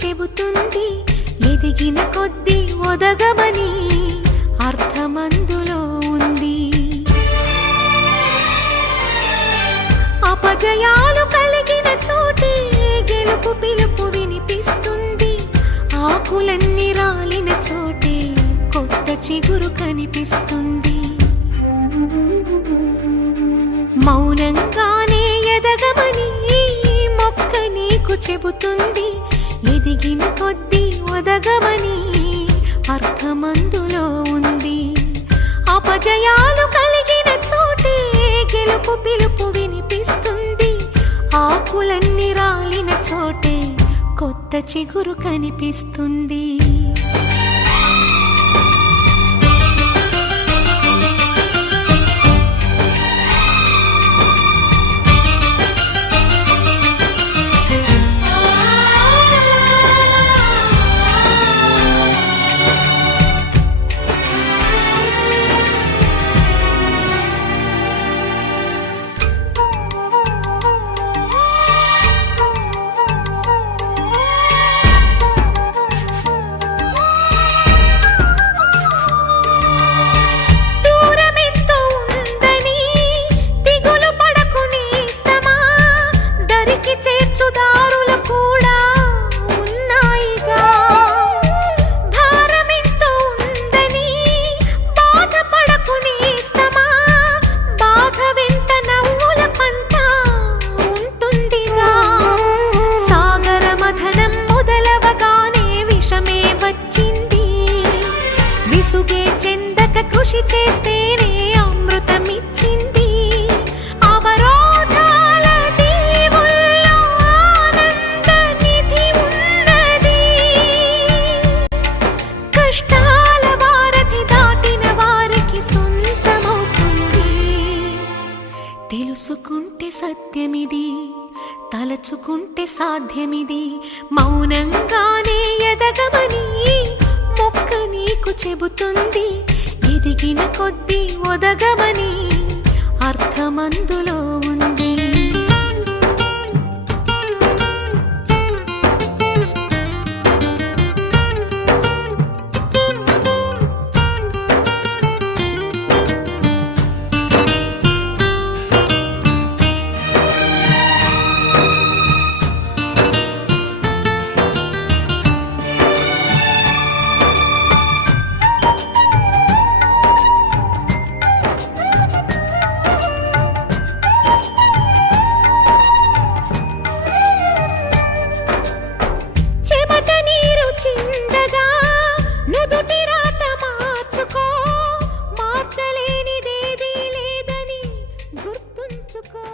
చెబుతుంది ఎదిగిన కొద్దీ ఒదగమని అర్థమందులో ఉంది. అపజయాలు కలిగిన చోటే గెలుపు పిలుపు వినిపిస్తుంది. ఆకులన్నీ రాలిన చోటే కొత్త చిగురు కనిపిస్తుంది. మౌనంగానే ఎదగమని మొక్క నీకు చెబుతుంది ఎదిగిన కొద్దీ ఒదగమని అర్థమందులో ఉంది. అపజయాలు కలిగిన చోటే గెలుపు పిలుపు వినిపిస్తుంది. ఆకులన్నీ రాలిన చోటే కొత్త చిగురు కనిపిస్తుంది. విసుగే చెందక కృషి చేస్తేనే అమృతమిచ్చింది. అవరోధాల దీవుల్లో ఆనంద నిధి ఉన్నది. కష్టాల వారధి దాటిన వారికి సొంతమవుతుంది. తెలుసుకుంటే సత్యమిది, తలచుకుంటే సాధ్యమిది. మౌనంగానే ఎదగమని మొక్క నీకు చెబుతుంది ఎదిగిన కొద్దీ ఒదగమని అర్థమందులో ఉంది. చిందగా నుదుటి రాత మార్చుకో, మార్చలేనిదేదీ లేదని గుర్తుంచుకో.